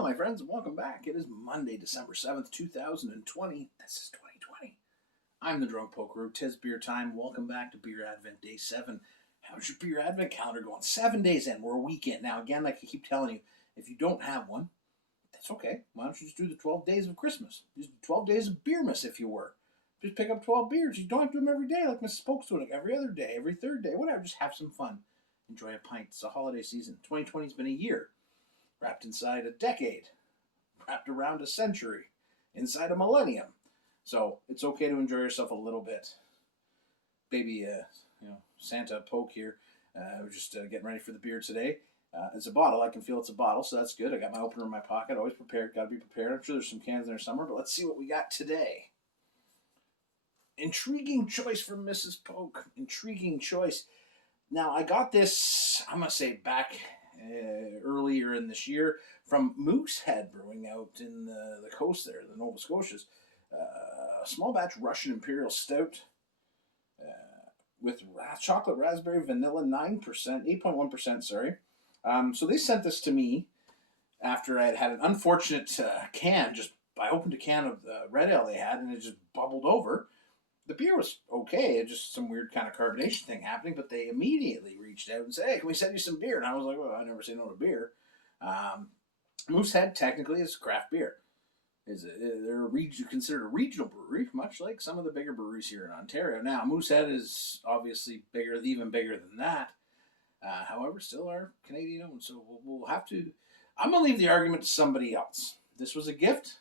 Well, my friends, welcome back. It is Monday, December 7th, 2020. This is 2020. I'm the Drunk Poker. 'Tis beer time. Welcome back to Beer Advent Day 7. How's your Beer Advent calendar going? 7 days in. We're a weekend. Now, again, like I keep telling you, if you don't have one, that's okay. Why don't you just do the 12 days of Christmas? Just 12 days of Beermas, if you were. Just pick up 12 beers. You don't have to do them every day like Mrs. Polk's doing, like every other day, every third day, whatever. Just have some fun. Enjoy a pint. It's a holiday season. 2020's been a year. Wrapped inside a decade, wrapped around a century, inside a millennium. So it's okay to enjoy yourself a little bit. Baby, Santa Poke here. We're just getting ready for the beer today. It's a bottle. I can feel it's a bottle, so that's good. I got my opener in my pocket. Always prepared. Got to be prepared. I'm sure there's some cans there somewhere, but let's see what we got today. Intriguing choice from Mrs. Poke. Intriguing choice. Now, I got this, I'm going to say back earlier in this year from Moosehead Brewing out in the coast there, the Nova Scotias. A small batch Russian Imperial Stout with chocolate, raspberry, vanilla, 9%, 8.1%, sorry. So they sent this to me after I had an unfortunate can. I opened a can of the red ale they had and it just bubbled over. The beer was okay. It just some weird kind of carbonation thing happening, but they immediately reached out and said, "Hey, can we send you some beer?" And I was like, "Well, I never say no to beer." Moosehead technically is craft beer. They're considered a regional brewery, much like some of the bigger breweries here in Ontario. Now, Moosehead is obviously bigger, even bigger than that. However, still are Canadian owned, so we'll have to. I'm gonna leave the argument to somebody else. This was a gift.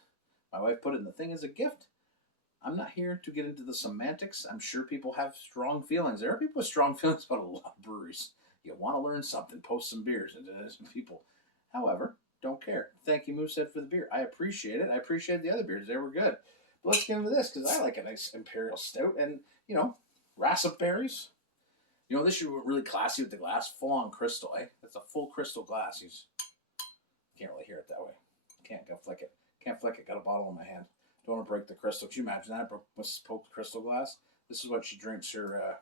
My wife put it in the thing as a gift. I'm not here to get into the semantics. I'm sure people have strong feelings. There are people with strong feelings about a lot of breweries. You want to learn something, post some beers into some people. However, don't care. Thank you, Moosehead, for the beer. I appreciate it. I appreciate the other beers. They were good. But let's get into this because I like a nice Imperial Stout and, raspberries. This year we're really classy with the glass. Full on crystal, eh? That's a full crystal glass. Can't really hear it that way. Can't go flick it. Can't flick it. Got a bottle in my hand. Don't want to break the crystal. Could you imagine that? I broke Mrs. Pope's crystal glass. This is what she drinks her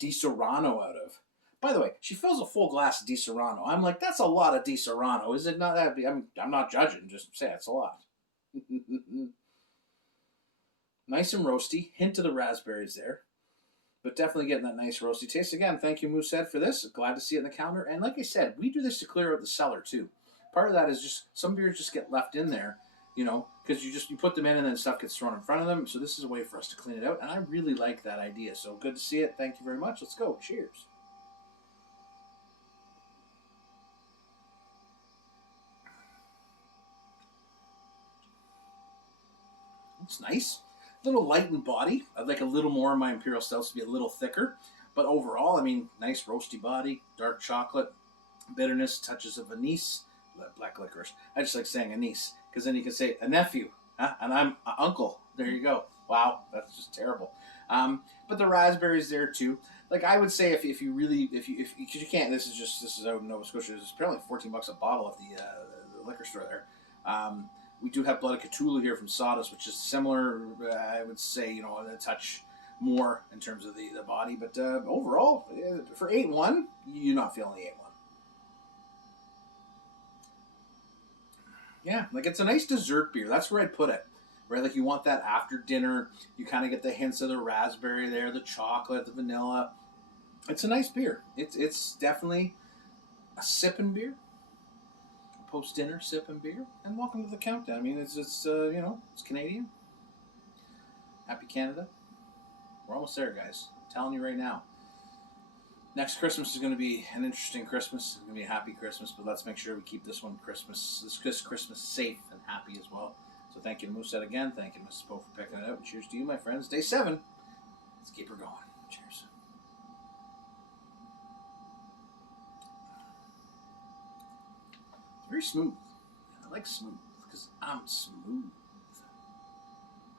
Di Serrano out of. By the way, she fills a full glass of Di Serrano. I'm like, that's a lot of Di Serrano. Is it not that? I'm not judging. Just say it's a lot. Nice and roasty. Hint of the raspberries there. But definitely getting that nice roasty taste. Again, thank you, Moosehead, for this. Glad to see it in the calendar. And like I said, we do this to clear out the cellar, too. Part of that is just some beers just get left in there. Because you put them in and then stuff gets thrown in front of them. So this is a way for us to clean it out. And I really like that idea. So good to see it. Thank you very much. Let's go. Cheers. It's nice. A little light in body. I'd like a little more of my Imperial Stouts to be a little thicker. But overall, nice roasty body, dark chocolate, bitterness, touches of anise, black licorice. I just like saying anise. Because then you can say a nephew, huh? And I'm an uncle. There you go. Wow, that's just terrible. But the raspberries there too. Like I would say, if you because you can't. This is out in Nova Scotia. It's apparently $14 a bottle at the liquor store there. We do have Blood of Cthulhu here from Sawdust, which is similar. I would say a touch more in terms of the body, but overall for 8-1, you're not feeling the 8-1. Yeah, like it's a nice dessert beer. That's where I'd put it. Right, like you want that after dinner. You kind of get the hints of the raspberry there, the chocolate, the vanilla. It's a nice beer. It's definitely a sipping beer, post dinner sipping beer. And welcome to the countdown. It's Canadian. Happy Canada. We're almost there, guys. I'm telling you right now. Next Christmas is going to be an interesting Christmas. It's going to be a happy Christmas, but let's make sure we keep this Christmas safe and happy as well. So thank you to Moosehead again. Thank you, Mrs. Pope, for picking it up. And cheers to you, my friends. Day 7. Let's keep her going. Cheers. It's very smooth. I like smooth because I'm smooth.